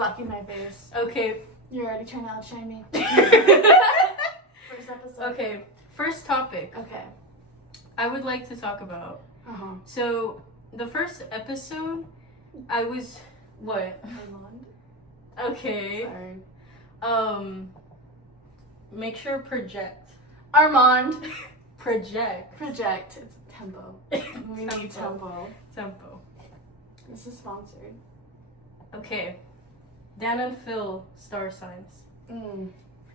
blocking my face. Okay. You're already trying to outshine me. First episode. Okay. First topic. Okay. I would like to talk about. Uh-huh. So, the first episode, I was... What? Armand. Okay. Sorry. Make sure project. Armand. Project. Project. It's tempo. We need tempo. Tempo. This is sponsored. Okay. Dan and Phil, star signs.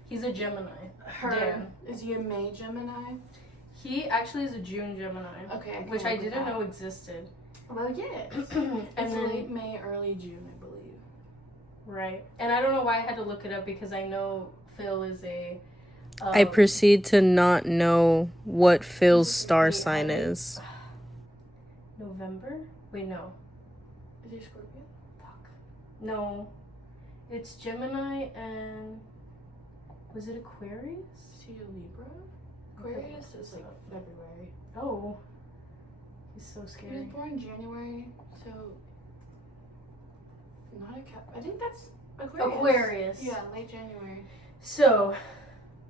He's a Gemini. Dan. Is he a May Gemini? He actually is a June Gemini. Okay. Which I didn't know existed. Well, yes. And It's then, late May, early June, I believe. right. And I don't know why I had to look it up because I know Phil is a... I proceed to not know what Phil's star sign is. November? Wait, no. Is he Scorpio? Fuck. No. It's Gemini and... Was it Aquarius? Is he a Libra? Aquarius is like February. Oh. He's so He was scary. born January, so... Not a Cap... I think that's Aquarius. Yeah, late January. So,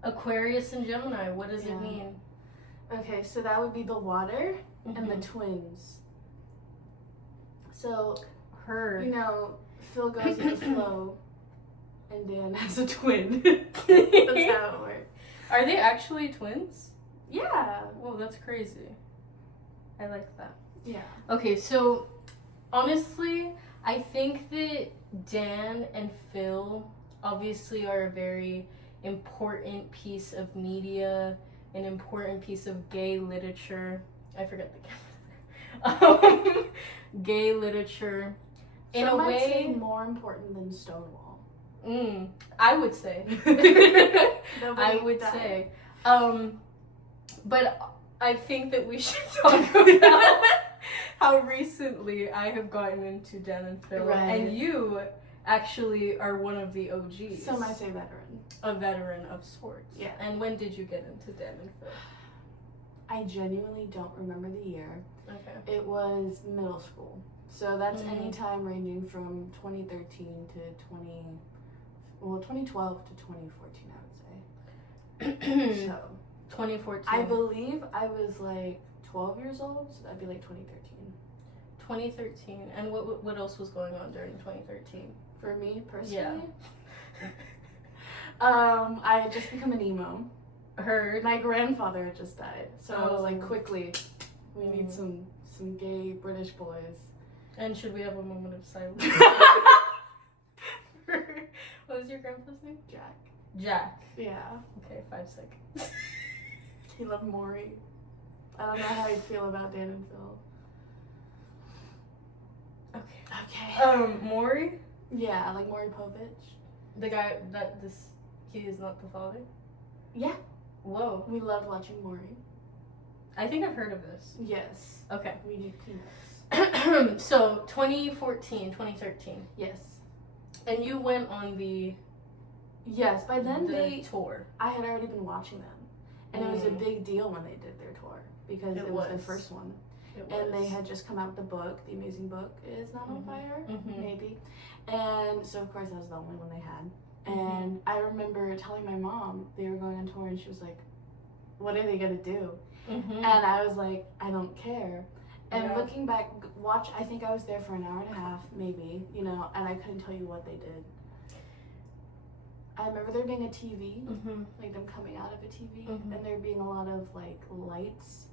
Aquarius and Gemini, what does it mean? Okay, so that would be the water and the twins. So, Heard. you know, Phil goes with the flow, and Dan has a twin. That's how it works. Are they actually twins? Yeah. Whoa, that's crazy. I like that. Yeah. Okay, so honestly, I think that Dan and Phil obviously are a very important piece of media, an important piece of gay literature. I forgot the camera. Gay literature. In Some a might way, say more important than Stonewall. I would say. I would say. But I think that we should talk about how recently I have gotten into Dan and Phil. Right. And you actually are one of the OGs. Some might say veteran. A veteran of sorts. Yeah. And when did you get into Dan and Phil? I genuinely don't remember the year. Okay. It was middle school. So that's any time ranging from 2013 to 2012 to 2014, I would say. So 2014. I believe I was like 12 years old, so that'd be like 2013. 2013. And what else was going on during 2013? For me personally, Yeah. I had just become an emo. Heard. My grandfather had just died, so I was like, Oh. quickly, we need some gay British boys. And should we have a moment of silence? What was your grandpa's name? Jack. Jack. Yeah. Okay, 5 seconds. He loved Maury. I don't know how you feel about Dan and Phil. Okay. Maury? Yeah, like Maury Povich. The guy he is not the father? Yeah. Whoa. We loved watching Maury. I think I've heard of this. Yes. Okay. We need peanuts. So, 2014, 2013. Yes. And you went on the Yes, by then tour. I had already been watching them. And it was a big deal when they did their tour because it was their first one. And they had just come out with the book, The Amazing Book Is Not on Fire, maybe. And so, of course, that was the only one they had. And I remember telling my mom they were going on tour, and she was like, what are they going to do? And I was like, I don't care. And looking back, I think I was there for an hour and a half, maybe, you know, and I couldn't tell you what they did. I remember there being a TV, like them coming out of a TV, and there being a lot of, like, lights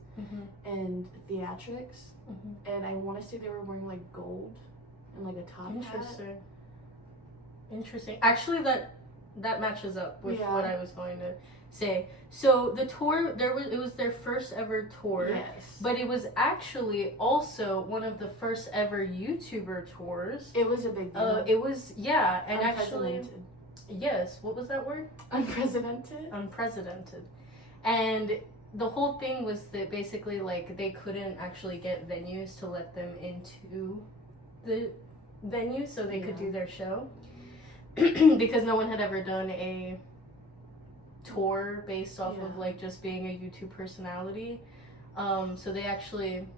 and theatrics. And I want to say they were wearing, like, gold and, like, a top hat. Interesting. Actually, that matches up with what I was going to say. So the tour, it was their first ever tour. Yes. But it was actually also one of the first ever YouTuber tours. It was a big deal. It was, and Unprecedented. actually, yes, what was that word? Unprecedented. Unprecedented. And the whole thing was that basically, like, they couldn't actually get venues to let them into the venue so they could do their show. Because no one had ever done a tour based off of, like, just being a YouTube personality. So they actually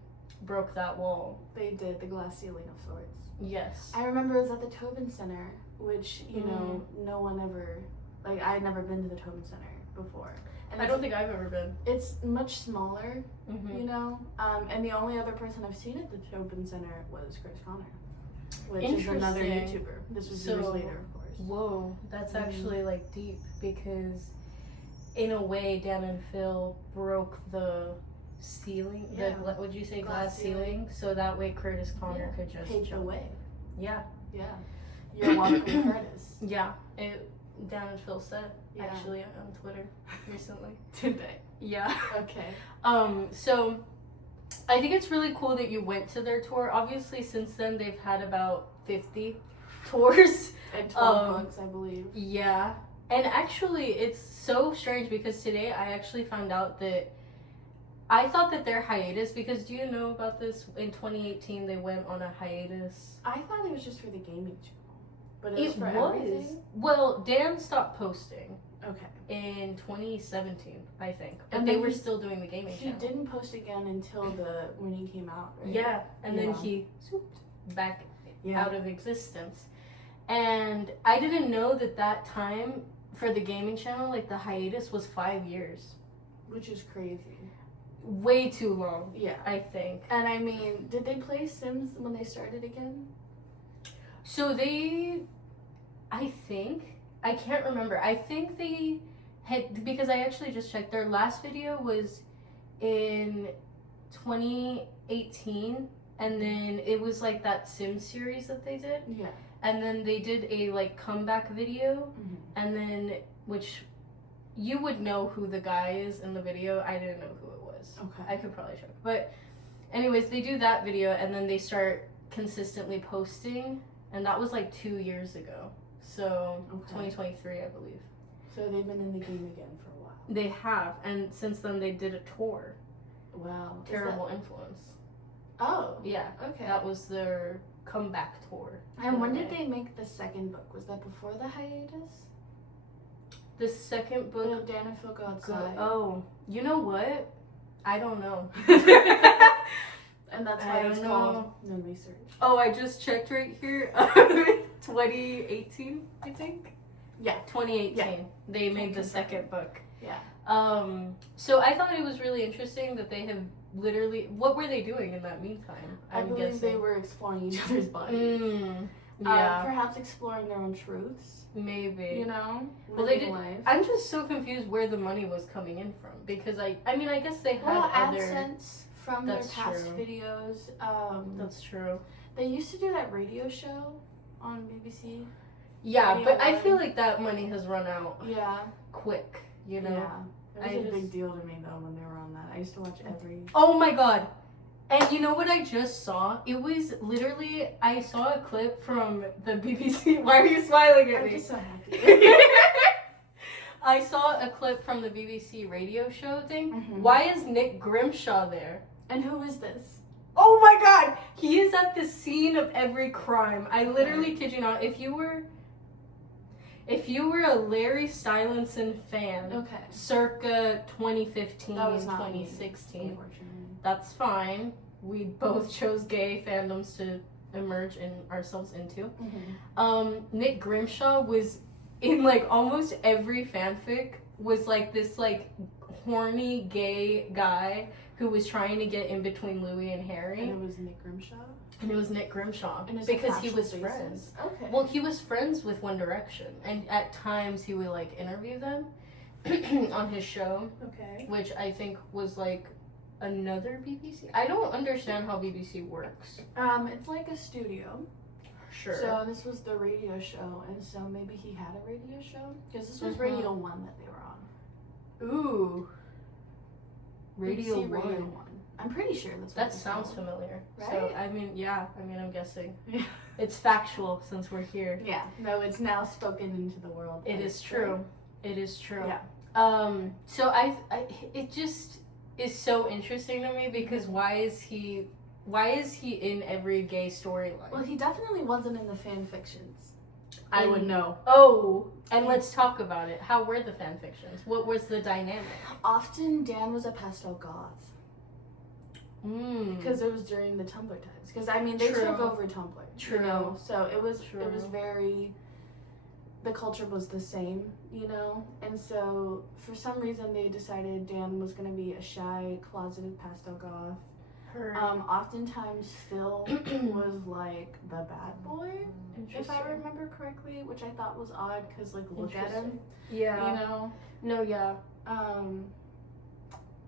broke that wall. They did, the glass ceiling of sorts. Yes. I remember it was at the Tobin Center, which, you know, no one ever, like, I had never been to the Tobin Center before. And I don't think I've ever been. It's much smaller, you know, and the only other person I've seen at the Tobin Center was Chris Connor, which is another YouTuber. This was years later, of course. Whoa, that's actually, like, deep, because in a way, Dan and Phil broke the ceiling, would you say glass ceiling? So that way Curtis Connor could just pave the way. Yeah. Yeah. You're welcome, Curtis. Yeah. Dan and Phil said, actually, on Twitter recently. Did they? Yeah. Okay. So I think it's really cool that you went to their tour. Obviously, since then, they've had about 50 tours. And 12 books, I believe. Yeah. And actually, it's so strange because today I actually found out that I thought that their hiatus, because do you know about this? In 2018, they went on a hiatus. I thought it was just for the gaming channel. But it was for everything? Well, Dan stopped posting. Okay. In 2017, I think. But they were still doing the gaming channel. He didn't post again until when he came out, right? Yeah. And then he swooped back out of existence. And I didn't know that time for the gaming channel, like, the hiatus was 5 years. Which is crazy. Way too long. Yeah. I think. And I mean, did they play Sims when they started again? So I can't remember. I think they had, because I actually just checked, their last video was in 2018, and then it was like that Sim series that they did. Yeah. And then they did a like comeback video, and then, which you would know who the guy is in the video. I didn't know who it was. Okay. I could probably check. But anyways, they do that video, and then they start consistently posting, and that was like 2 years ago. So 2023, I believe. So they've been in the game again for a while. They have, and since then they did a tour. Wow. Terrible Influence. Oh. Yeah. Okay. That was their comeback tour. And when did they make the second book? Was that before the hiatus? The second book. Dan and Phil Go Outside. Oh, you know what? I don't know. And that's why it's called No Research. Oh, I just checked right here. 2018, I think. Yeah, 2018. Yeah. They made the second book. Yeah. So I thought it was really interesting that they have literally. What were they doing in that meantime? I believe they were exploring each other's bodies. Yeah. Perhaps exploring their own truths. Maybe. You know? Well, they did. Life. I'm just so confused where the money was coming in from, because I mean, I guess they had other AdSense from their past videos. That's true. They used to do that radio show on BBC. Yeah, but I feel like that money has run out. Yeah. Quick, you know? Yeah. It was a big deal to me, though, when they were on that. I used to watch every... Oh, my God. And you know what I just saw? It was literally... I saw a clip from the BBC... Why are you smiling at me? I'm just so happy. I saw a clip from the BBC radio show thing. Why is Nick Grimshaw there? And who is this? Oh my God! He is at the scene of every crime. I literally kid you not. If you were a Larry Stylinson fan, circa 2015, 2016, that's fine. We both chose gay fandoms to emerge ourselves into. Nick Grimshaw was in like almost every fanfic, was like this like horny gay guy who was trying to get in between Louis and Harry. And it was Nick Grimshaw? And it was Nick Grimshaw. Because he was friends. Okay. Well, he was friends with One Direction. And at times he would like interview them on his show. Okay. Which I think was like another BBC. I don't understand how BBC works. It's like a studio. Sure. So this was the radio show, and so maybe he had a radio show? Because this was Radio 1 that they were on. Ooh. Radio 1. Radio 1. I'm pretty sure that's what that sounds familiar. Right? So, I'm guessing. It's factual since we're here. Yeah. No, it's now spoken into the world. It is true. It is true. Yeah. So it just is so interesting to me, because why is he in every gay storyline? Well, he definitely wasn't in the fan fictions. I would know. Oh, and let's talk about it. How were the fan fictions? What was the dynamic? Often Dan was a pastel goth. Because it was during the Tumblr times. Because, I mean, they took over Tumblr. True. You know? So it was very... The culture was the same, you know? And so, for some reason, they decided Dan was going to be a shy, closeted pastel goth. Oftentimes, Phil was, like, the bad boy, if I remember correctly, which I thought was odd, because, like, look at him. Yeah. You know? No, yeah.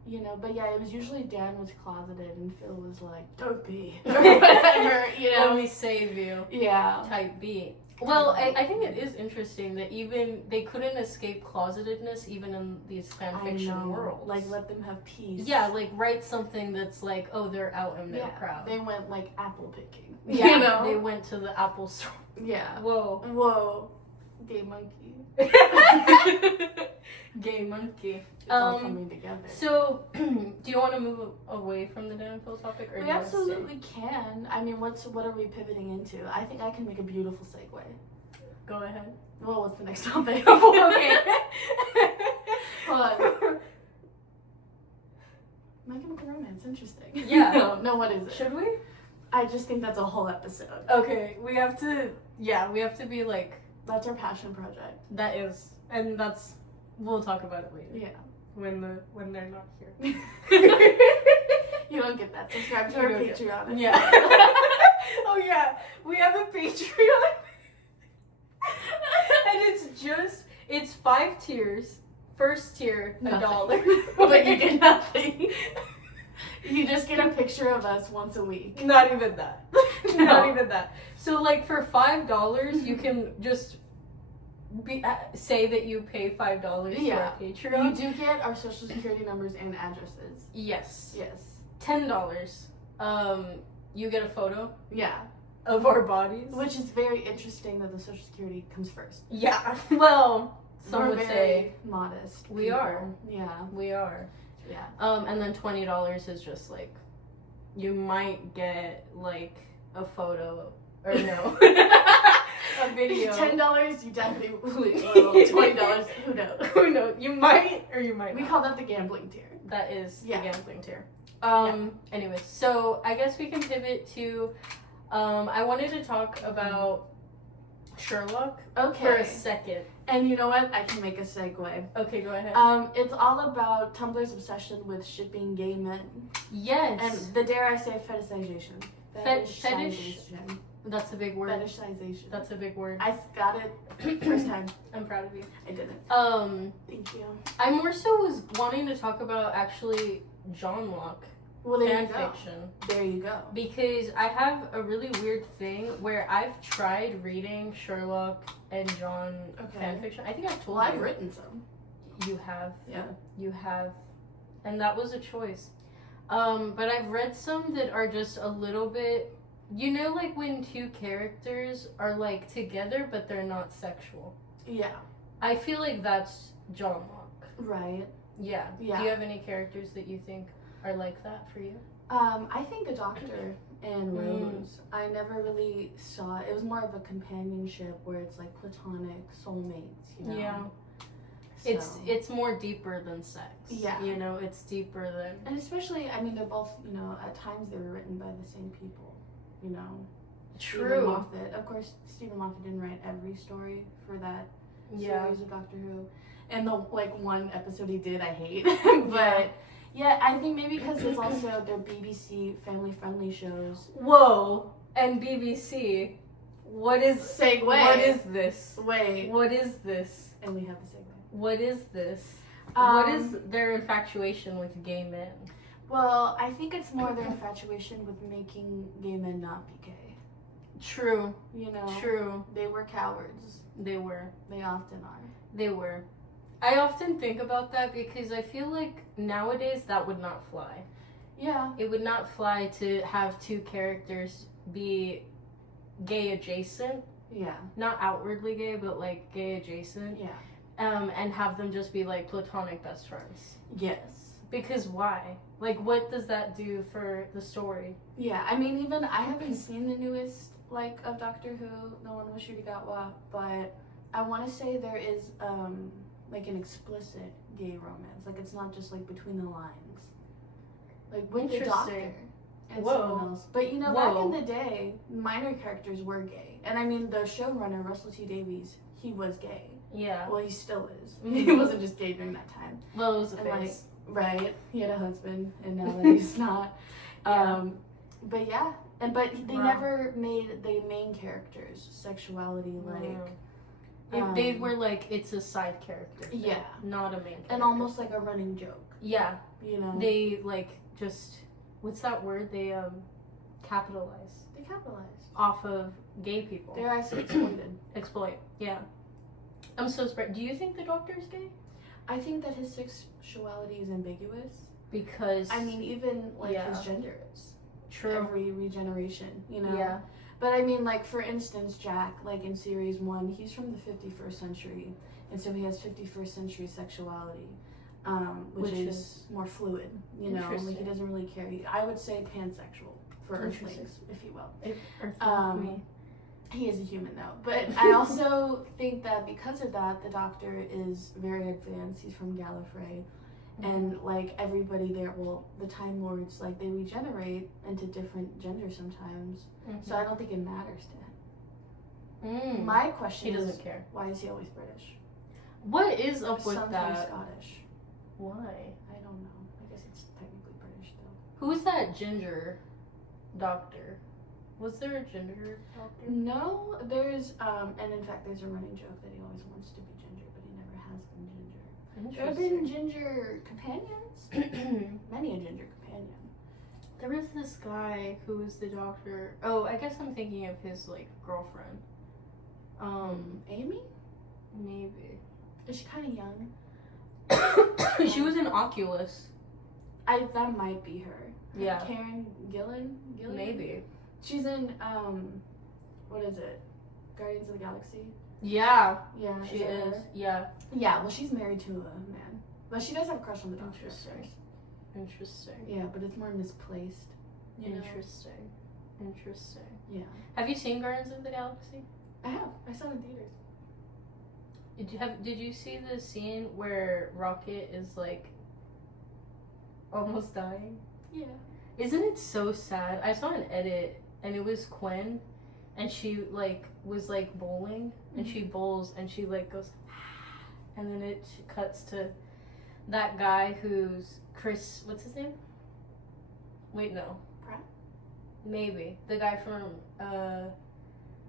You know, but yeah, it was usually Dan was closeted and Phil was like, don't be, or whatever, you know? Let me save you. Yeah. Type B. Well, I think it is interesting that even they couldn't escape closetedness even in these fanfiction worlds. Like, let them have peace. Yeah, like, write something that's like, oh, they're out and they're proud. They went, like, apple picking. Yeah, you know? They went to the apple store. Yeah. Whoa. Gay monkey. Gay monkey. It's all coming together. So, do you want to move away from the Dan and Phil topic? Or we absolutely can. I mean, what are we pivoting into? I think I can make a beautiful segue. Go ahead. Well, what's the next topic? Okay. Hold on. My Chemical Romance, interesting. Yeah. No, what is it? Should we? I just think that's a whole episode. Okay, we have to be like... That's our passion project. That is. And we'll talk about it later. Yeah. When they're not here. You don't get that. Subscribe to our Patreon. Yeah. Oh yeah, we have a Patreon. And it's 5 tiers. First tier, $1. But you get nothing. You just get a picture of us once a week. Not even that. No. Not even that. So like for $5, you can just say that you pay $5 for our Patreon. You do get our social security numbers and addresses. Yes. $10. You get a photo. Yeah. Of our bodies. Which is very interesting that the social security comes first. Yeah. Well, some would very say modest. We are. Yeah. We are. Yeah. And then $20 is just like, you might get like a photo or no. A video. $10, you definitely will. $20, who knows? Who knows? You might or you might not. We call that the gambling tier. That is the gambling tier. Yeah. Anyways, so I guess we can pivot to, I wanted to talk about Sherlock for a second. And you know what? I can make a segue. Okay, go ahead. It's all about Tumblr's obsession with shipping gay men. Yes. And the dare I say fetishization. Fetish. That's a big word. Fetishization. That's a big word. I got it first time. I'm proud of you. I didn't. Thank you. I more so was wanting to talk about actually John Locke. Well, there fan you go. fiction. There you go. Because I have a really weird thing where I've tried reading Sherlock and John fan fiction. I think I've told you. I've written some. You have. Yeah. You have. And that was a choice. But I've read some that are just a little bit, you know, like when two characters are like together but they're not sexual. Yeah. I feel like that's John Locke. Right. Yeah. Yeah. Do you have any characters that you think are like that for you? I think the Doctor and Rose, I never really saw it. It was more of a companionship where it's like platonic soulmates, you know? Yeah. So. It's more deeper than sex. Yeah. You know, it's deeper than... And especially, I mean, they're both, you know, at times they were written by the same people, you know? True. Stephen Moffat. Of course, Stephen Moffat didn't write every story for that series of Doctor Who. And the, like, one episode he did, I hate. But... Yeah, I think maybe because it's also their BBC family-friendly shows. Whoa! And BBC, what is... Segue. What is this? Wait. What is this? And we have the segue. What is this? What is their infatuation with gay men? Well, I think it's more their infatuation with making gay men not be gay. True. You know? True. They were cowards. They were. They often are. They were. I often think about that because I feel like nowadays that would not fly. Yeah. It would not fly to have two characters be gay adjacent. Yeah. Not outwardly gay, but like gay adjacent. Yeah. And have them just be like platonic best friends. Yes. Because why? Like, what does that do for the story? Yeah, I mean, even I haven't seen the newest, like, of Doctor Who, No One Was Shurigawa, but I want to say there is, like, an explicit gay romance. Like, it's not just, like, between the lines. like with the doctor and someone else. But you know, back in the day, minor characters were gay, and I mean the showrunner Russell T Davies, he was gay. Yeah. Well, he still is. He wasn't just gay during that time. Well, it was a phase. Right. He had a husband, and now that he's not. But yeah, but they never made the main characters' sexuality like. They were like, it's a side character. Yeah. Not a main character. And almost like a running joke. Yeah. You know. They like just what's that word? They capitalize. They capitalize off of gay people. They're actually exploited. Exploit. Yeah. I'm so surprised. Do you think the Doctor's gay? I think that his sexuality is ambiguous. Because I mean, even like his gender is. True. Every regeneration, you know. Yeah. But I mean, like for instance, Jack, like in series 1, he's from the 51st century, and so he has 51st century sexuality, which is more fluid. You know, like he doesn't really care. I would say pansexual for Earthlings, if you will. He is a human though, but I also think that because of that, the Doctor is very advanced. He's from Gallifrey. And like everybody there, well, the Time Lords, like they regenerate into different genders sometimes. So I don't think it matters to him. My question is, he doesn't care. Why is he always British? What is up with sometimes that? Scottish. Why? I don't know. I guess it's technically British though. Who is that ginger Doctor? Was there a ginger Doctor? No, there's and in fact there's a running joke that he always wants to be ginger, but he never has been ginger. There have been ginger companions. Many a ginger companion. There was this guy who was the Doctor. Oh, I guess I'm thinking of his like girlfriend. Amy? Maybe. Is she kind of young? She was in Oculus. That might be her. Yeah. Karen Gillan? Maybe. She's in what is it? Guardians of the Galaxy? Yeah. Yeah, she is. Yeah. Yeah, well she's married to a man. But she does have a crush on the Doctor. Interesting. Yeah, but it's more misplaced. Interesting. Yeah. Have you seen Guardians of the Galaxy? I have. I saw it in theaters. Did you see the scene where Rocket is like almost dying? Yeah. Isn't it so sad? I saw an edit and it was Quinn and she like was like bowling and she bowls and she like goes and then it cuts to that guy who's Chris, what's his name? Wait, no. Pratt? Maybe. The guy from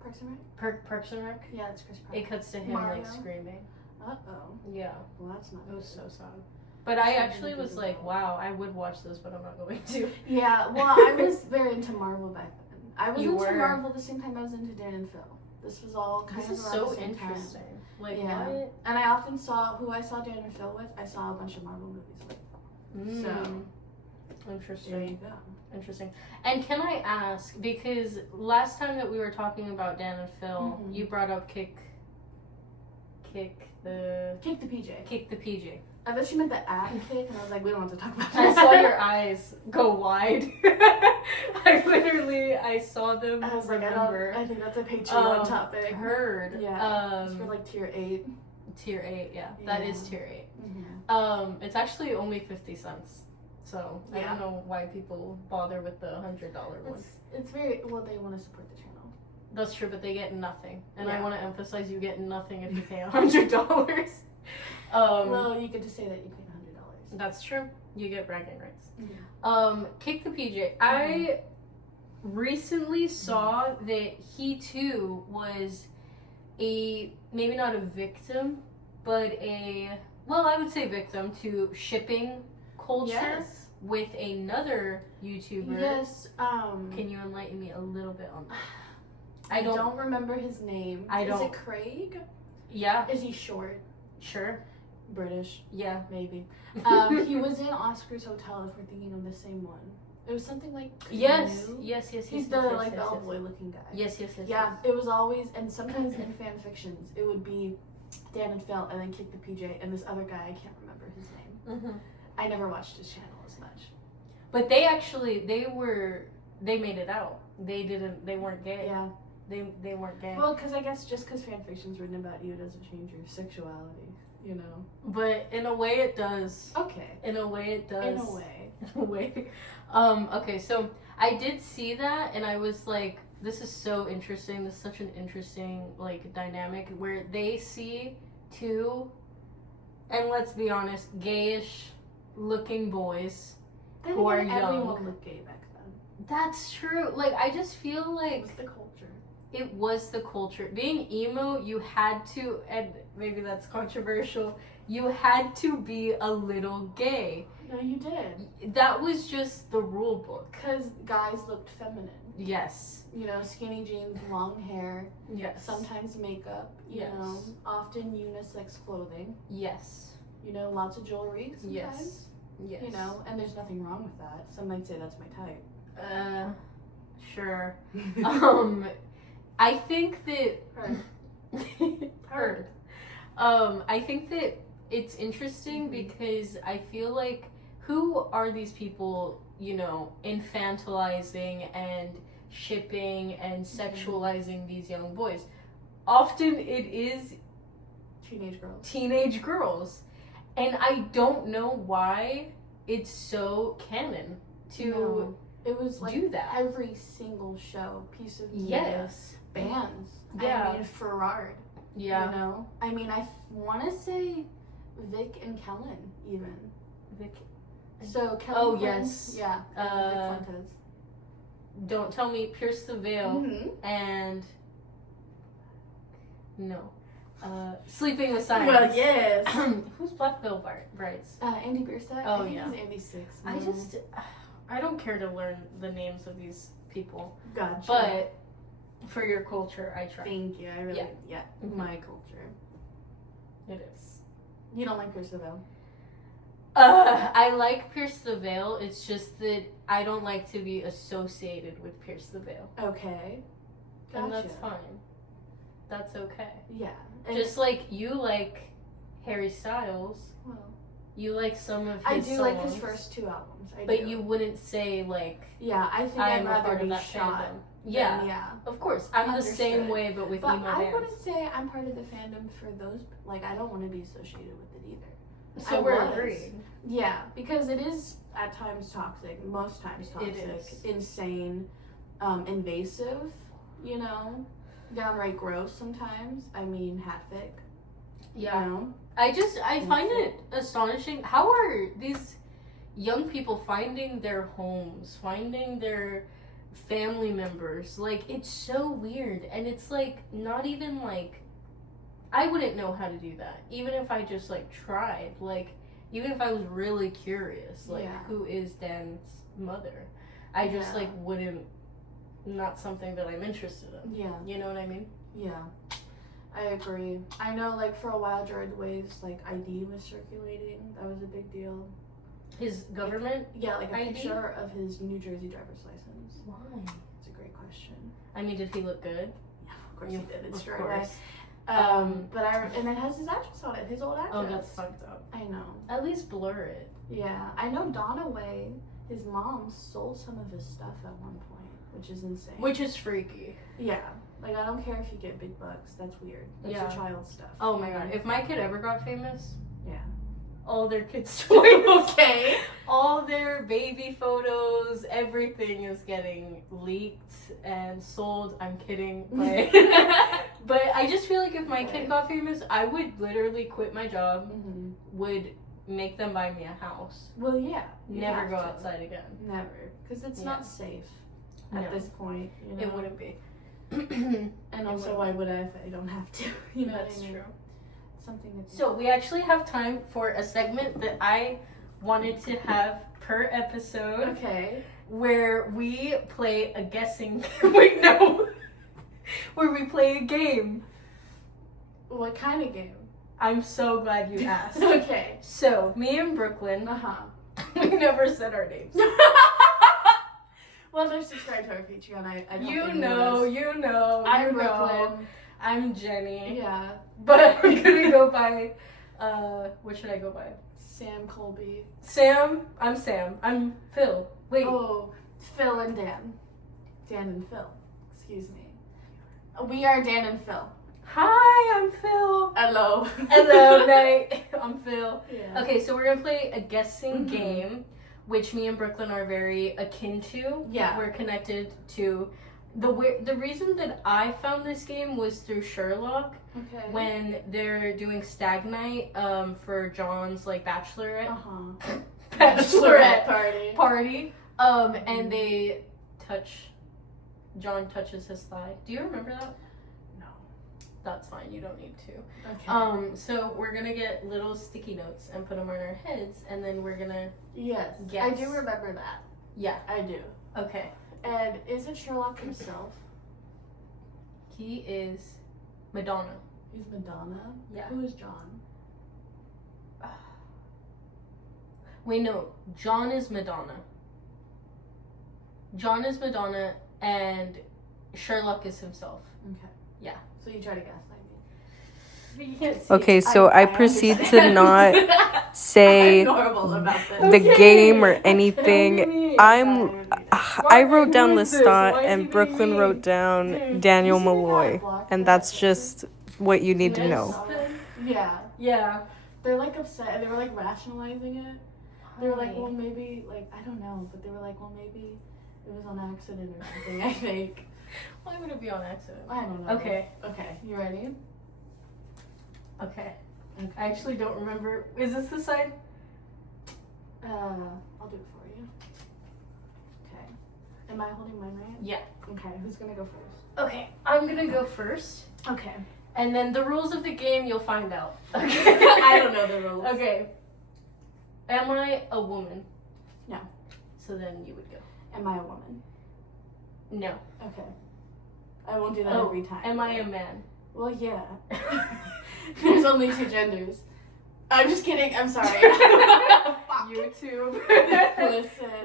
Parks and Rec? Parks and Rec? Yeah, it's Chris Pratt. It cuts to him like screaming. Uh-oh. Yeah. Well, that's not It was so sad. But I actually was like, wow, I would watch this, but I'm not going to. Yeah, well, I was very into Marvel back then. I was into Marvel the same time I was into Dan and Phil. This was all kind of around the same time. This is so interesting. Like, what? And I often saw, who I saw Dan and Phil with, I saw a bunch of Marvel movies with. So, interesting. There you go. Interesting. And can I ask, because last time that we were talking about Dan and Phil, you brought up Kick the PJ. I thought she meant the ad kick, and I was like, we don't have to talk about that. I saw your eyes go wide. I saw them. I was remember. I think that's a Patreon topic. Heard. Yeah. It's for like tier 8. Tier 8, yeah. That is tier 8. Mm-hmm. It's actually only 50 cents. So I don't know why people bother with the $100 one. It's very, well, they want to support the channel. That's true, but they get nothing. And I want to emphasize you get nothing if you pay $100. Well, you get to say that you paid $100. That's true. You get bragging rights. Mm-hmm. Kick the PJ. I recently saw that he too was maybe not a victim, but I would say victim to shipping culture with another YouTuber. Yes. Can you enlighten me a little bit on that? I don't remember his name. Is it Craig? Yeah. Is he short? Sure. British? Yeah. Maybe. He was in Oscar's Hotel, if we're thinking of the same one. It was something like Yes. He's the bellboy looking guy. Yes. Yeah, it was always, and sometimes in fan fictions, it would be Dan and Phil, and then Kick the PJ, and this other guy, I can't remember his name. Mm-hmm. I never watched his channel as much. But they made it out. They weren't gay. Yeah. They weren't gay. Well, because I guess just because fan fiction's written about you doesn't change your sexuality, you know? But in a way it does. Okay. In a way it does. In a way. in a way. Okay, so I did see that, and I was like, this is so interesting. This is such an interesting, like, dynamic where they see two, and let's be honest, gayish looking boys who are young. Everyone looked gay back then. That's true. Like, I just feel like It was the culture. It was the culture. Being emo, you had to, and maybe that's controversial, you had to be a little gay. No, you did. That was just the rule book. Because guys looked feminine. Yes. You know, skinny jeans, long hair. Yes. Sometimes makeup. You know, often unisex clothing. Yes. You know, lots of jewelry sometimes. Yes. You know, and there's nothing wrong with that. Some might say that's my type. Sure. I think that Heard. I think that it's interesting because I feel like who are these people, you know, infantilizing and shipping and sexualizing these young boys? Often it is teenage girls. And I don't know why it's so canon to it was like do that. Every single show, piece of media, bands. Yeah. I mean, Farrard. Yeah. You know? I mean, I want to say Vic and Kellen, even. Vic. So, Kellen. Yes. Yeah. Vic Fuentes. Don't tell me Pierce the Veil and... No. Sleeping with Science. Well, yes. Who's Black Veil Brides? Andy Bierstadt. Oh, I think yeah. he's Andy Six. I don't care to learn the names of these people. Gotcha. But for your culture, I try. Thank you. I really, my culture. It is. You don't like Pierce the Veil? I like Pierce the Veil. It's just that I don't like to be associated with Pierce the Veil. Okay. Gotcha. And that's fine. That's okay. Yeah. Just like you like Harry Styles. Well, you like some of his I do songs, like his first two albums. But you wouldn't say like... Yeah, I think I'd rather be shot. Yeah. Yeah. Of course. I'm the same way, but with emo bands. I wouldn't say I'm part of the fandom for those. Like, I don't want to be associated with it either. So we're agreeing. Yeah, because it is at times toxic. Most times toxic. It is. Insane. Invasive. You know? Downright gross sometimes. I mean, Hatfic. Yeah. You know? I find it astonishing. How are these young people finding their homes, finding their family members? Like, it's so weird. And it's like, not even like, I wouldn't know how to do that. Even if I just like tried. Like, even if I was really curious, like, who is Dan's mother? I just like wouldn't, not something that I'm interested in. Yeah. You know what I mean? Yeah. I agree. I know, like, for a while, George Wave's, like, ID was circulating. That was a big deal. His government? Like a ID? picture of his New Jersey driver's license. Why? It's a great question. I mean, did he look good? Yeah, of course he did. It's of course. And it has his address on it, his old address. Oh, that's fucked up. I know. At least blur it. Yeah. I know Donaway, his mom, sold some of his stuff at one point, which is insane. Which is freaky. Yeah. Like, I don't care if you get big bucks. That's weird. That's your child stuff. Oh my god. If my kid ever got famous, all their kids' toys. Okay. All their baby photos, everything is getting leaked and sold. I'm kidding. But I just feel like if my kid got famous, I would literally quit my job, would make them buy me a house. Well, yeah. Never go outside again. Never. Because it's not safe at this point. You know? It wouldn't be. And also, why would I if I don't have to? You know, that's true. Something that. So we actually have time for a segment that I wanted to have per episode. Okay. Where we play a guessing. Wait, no. Where we play a game. What kind of game? I'm so glad you asked. Okay. So me and Brooklyn. We never said our names. Well, they're subscribed to our Patreon. I don't you know. I'm Brooklyn. I'm Jenny. Yeah. But I'm gonna go by, what should I go by? Sam Colby. Sam? I'm Sam. I'm Phil. Wait. Oh, Phil and Dan. Dan and Phil. Excuse me. We are Dan and Phil. Hi, I'm Phil. Hello. Hello, night. I'm Phil. Yeah. Okay, so we're gonna play a guessing game which me and Brooklyn are very akin to. Yeah. We're connected to. The reason that I found this game was through Sherlock. Okay. When they're doing Stag Night for John's like bachelorette. Bachelorette party. And they John touches his thigh. Do you remember that? No. That's fine. You don't need to. Okay. So we're gonna get little sticky notes and put them on our heads, and then we're gonna. Yes. Guess. I do remember that. Yeah. I do. Okay. And is it Sherlock himself? He is Madonna. He's Madonna? Yeah. Who is John? Wait, no. John is Madonna. John is Madonna, and Sherlock is himself. Okay. Yeah. So you try to gaslight me. Okay, so I proceed to not say the game or anything. I wrote down Lestat and Brooklyn wrote down Daniel Malloy, and that's just what you need to know. Yeah. Yeah. They're like upset, and they were like rationalizing it. They were like, well, maybe, like, I don't know, but they were like, well, maybe it was on accident or something, I think. Why would it be on accident? I don't know. Okay. Okay, you ready? Okay. I actually don't remember. Is this the side? I'll do it for you. Okay. Am I holding mine right? Yeah. Okay, who's gonna go first? Okay, I'm gonna go first. Okay. And then the rules of the game you'll find out. Okay. I don't know the rules. Okay. Am I a woman? No. So then you would go. Am I a woman? No. Okay. I won't do that every time. Am I a man? Well, yeah. There's only 2 genders. I'm just kidding. I'm sorry. YouTube.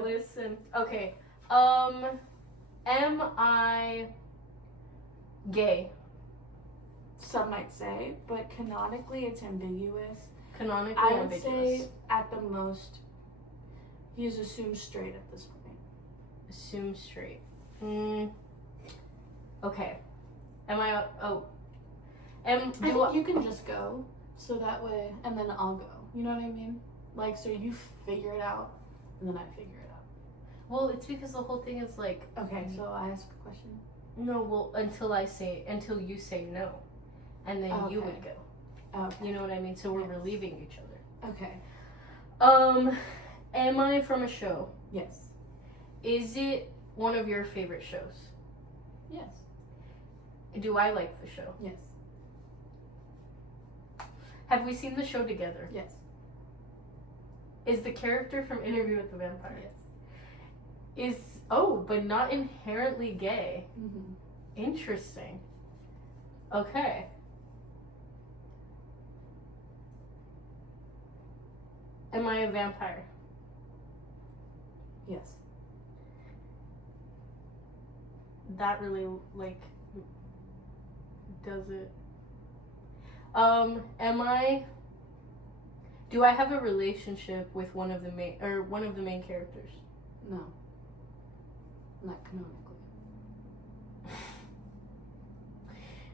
Listen. Okay. Am I gay? Some might say, but canonically it's ambiguous. Canonically I would ambiguous. say at the most, he is assumed straight at this point. Assumed straight. Okay. Am I? You can just go, so that way, and then I'll go. You know what I mean? Like, so you figure it out, and then I figure it out. Well, it's because the whole thing is like. Okay, so I ask a question. No, well, until you say no, and then you would go. Okay. You know what I mean? So we're relieving each other. Okay. Am I from a show? Yes. Is it one of your favorite shows? Yes. Do I like the show? Yes. Have we seen the show together? Yes. Is the character from Interview with the Vampire? Yes. But not inherently gay. Mm-hmm. Interesting. Okay. Am I a vampire? Yes. That really, like, does it. Do I have a relationship with one of the main characters? No. Not canonically.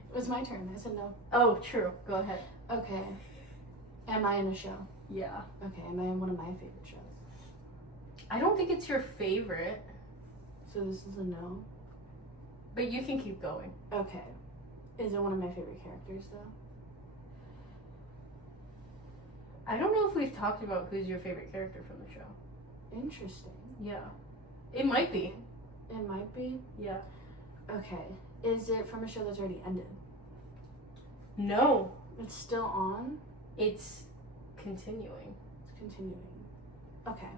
It was my turn. I said no. Oh, true. Go ahead. Okay. Am I in a show? Yeah. Okay. Am I in one of my favorite shows? I don't think it's your favorite. So this is a no? But you can keep going. Okay. Is it one of my favorite characters, though? I don't know if we've talked about who's your favorite character from the show. Interesting. Yeah. It might be. It might be? Yeah. Okay. Is it from a show that's already ended? No. It's still on? It's continuing. It's continuing. Okay.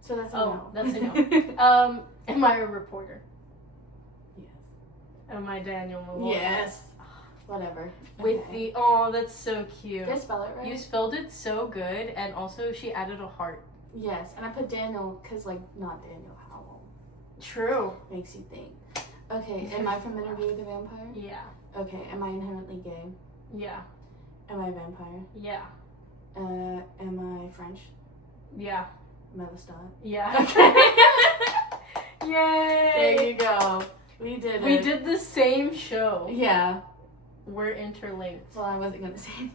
So that's a no. That's a no. Am I a reporter? Yes. Am I Daniel Malloy? Yes. Whatever. With okay. that's so cute. Did I spell it right? You spelled it so good, and also she added a heart. Yes, and I put Daniel because, like, not Daniel Howell. True. Makes you think. Okay, am I from Interview with the Vampire? Yeah. Okay, am I inherently gay? Yeah. Am I a vampire? Yeah. Am I French? Yeah. Am I Lestat? Yeah. Okay. Yay! There you go. We did it. We did the same show. Yeah. We're interlinked. Well, I wasn't going to say anything,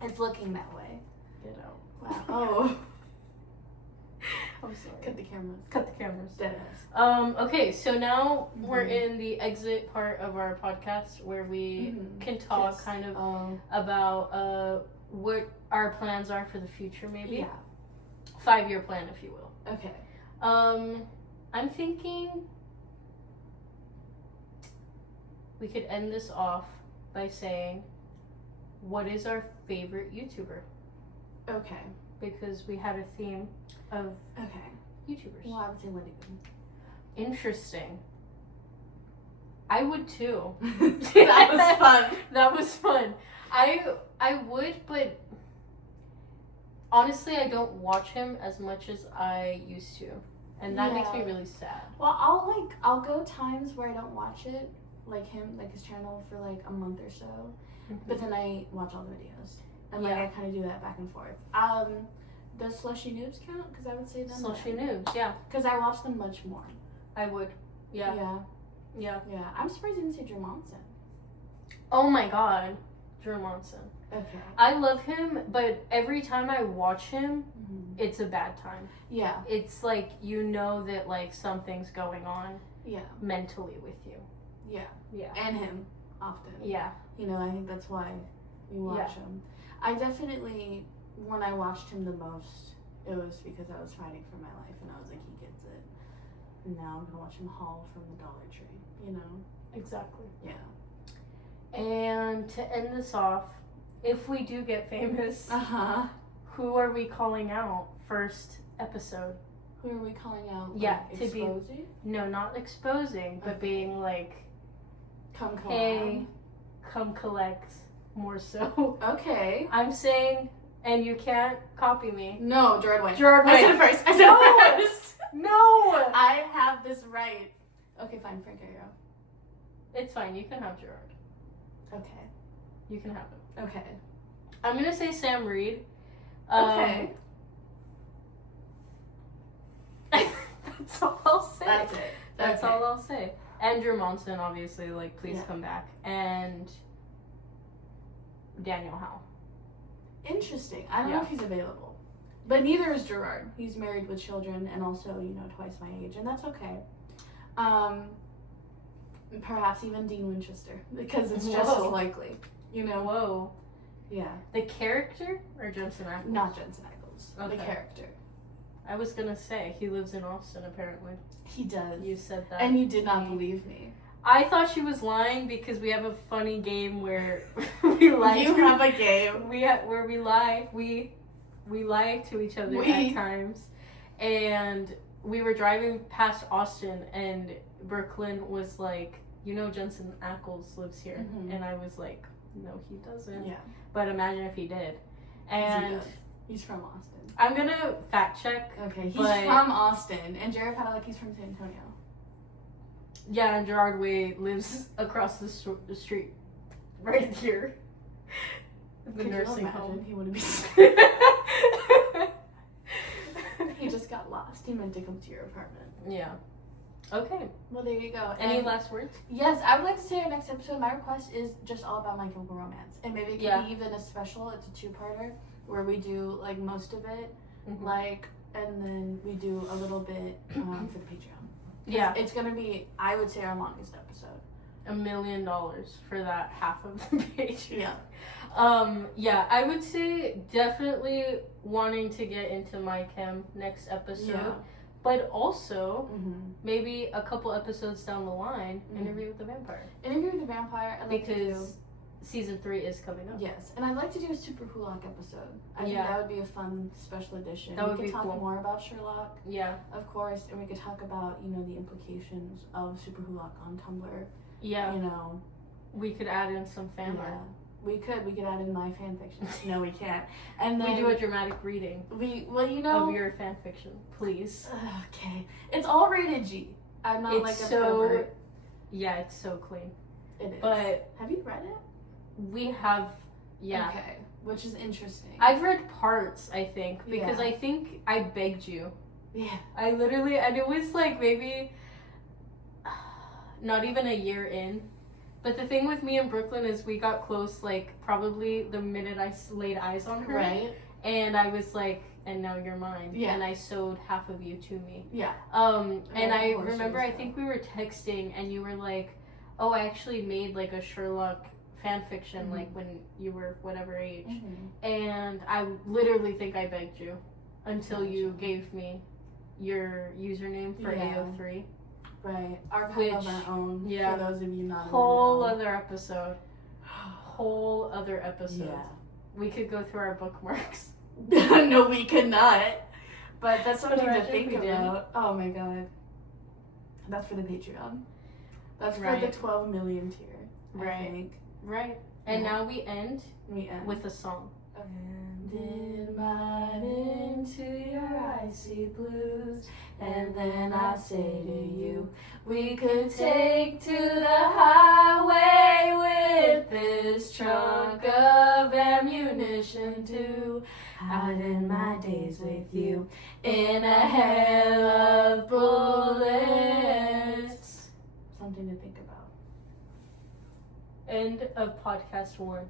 but it's looking that way. You know. Wow. Oh. I'm sorry. Cut the cameras. Cut the cameras. Deadass. Okay, so now we're in the exit part of our podcast where we can talk kind of about what our plans are for the future, maybe. Yeah. 5-year plan, if you will. Okay. I'm thinking we could end this off by saying, what is our favorite YouTuber? Okay. Because we had a theme of YouTubers. Well, I would say Wendy. Interesting. I would too. That was fun. That was fun. I would, but honestly, I don't watch him as much as I used to, and that makes me really sad. Well, I'll go times where I don't watch it, like his channel for like a month or so, but then I watch all the videos, and I kind of do that back and forth. Does Slushy Noobs count? Because I would say them. Slushy Noobs, yeah. Because I watch them much more. I would. Yeah. Yeah. I'm surprised you didn't say Drew Monson. Oh my God, Drew Monson. Okay. I love him, but every time I watch him, it's a bad time. Yeah. It's like, you know that like something's going on. Yeah. Mentally with you. Yeah. Yeah. And him, often. Yeah. You know, I think that's why we watch him. I definitely, when I watched him the most, it was because I was fighting for my life, and I was like, he gets it. And now I'm gonna watch him haul from the Dollar Tree, you know? Exactly. Yeah. And to end this off, if we do get famous, who are we calling out first episode? Who are we calling out? Yeah, like, to exposing? be no, not exposing, but being like, come collab. hey, come collect more so. Okay. I'm saying, and you can't copy me. No, Gerard Way. Gerard Way. I said it first. I said it first. No. I have this right. Okay, fine, Frank Arrow. It's fine. You can have Gerard. Okay. You can have him. Okay. I'm gonna say Sam Reed. Okay. That's all I'll say. That's it. That's all I'll say. And Drew Monson, obviously, like, please come back. And Daniel Howe. Interesting. I don't know if he's available. But neither is Gerard. He's married with children and also, you know, twice my age, and that's okay. Perhaps even Dean Winchester, because it's just as likely. You know? Whoa. Yeah. The character or Jensen Ackles? Not Jensen Ackles. Okay. The character. I was gonna say, he lives in Austin, apparently. He does. You said that. And you did not believe me. I thought she was lying because we have a funny game where we lie. You have a game. Where we lie. We lie to each other at times. And we were driving past Austin, and Brooklyn was like, you know, Jensen Ackles lives here. And I was like, no, he doesn't. Yeah. But imagine if he did. And he's from Austin. I'm gonna fact check. Okay, he's from Austin, and Jared Padalecki's he's from San Antonio. Yeah, and Gerard Way lives across the street, right here. The nursing home. He wouldn't be. He just got lost. He meant to come to your apartment. Yeah. Okay. Well, there you go. Any last words? Yes, I would like to say our next episode, my request is just all about My Chemical Romance. And maybe it could be even a special, it's a 2-parter, where we do, like, most of it, like, and then we do a little bit for the Patreon. Yeah. It's going to be, I would say, our longest episode. $1 million for that half of the page. Yeah. Yeah, I would say definitely wanting to get into My Chem next episode. Yeah. But also, maybe a couple episodes down the line, Interview with the Vampire. Interview with the Vampire. Because season 3 is coming up. Yes, and I'd like to do a Super Hulock episode. I think that would be a fun special edition. That would we be could talk cool. more about Sherlock. Yeah. Of course, and we could talk about, you know, the implications of Super Hulock on Tumblr. Yeah. You know. We could add in some fan art. We could add in my fan fiction. No, we can't. And then we do a dramatic reading. You know, of your fan fiction, please. Okay, it's all rated G. I'm not like a pervert. Yeah, it's so clean. It is. But have you read it? We have. Yeah. Okay, which is interesting. I've read parts, I think, because I think I begged you. Yeah. I literally, and it was like maybe not even a year in. But the thing with me and Brooklyn is we got close, like, probably the minute I laid eyes on her. Right. And I was like, and now you're mine. Yeah. And I sewed half of you to me. Yeah. And I remember, I think we were texting, and you were like, oh, I actually made like a Sherlock fan fiction, like when you were whatever age. And I literally think I begged you until you gave me your username for AO3. Right. Archive of our own. Yeah. For those of you not Whole other episode. Whole other episode. Yeah. We could go through our bookmarks. No, we could not. But that's something to Imagine think we did. about. Oh my god. That's for the Patreon. That's for the 12 million tier. I think. Right. And now we end with a song. And invite into your icy blues, and then I say to you, we could take to the highway with this trunk of ammunition too. Out in my days with you, in a hell of bullets. Something to think about. End of podcast 1.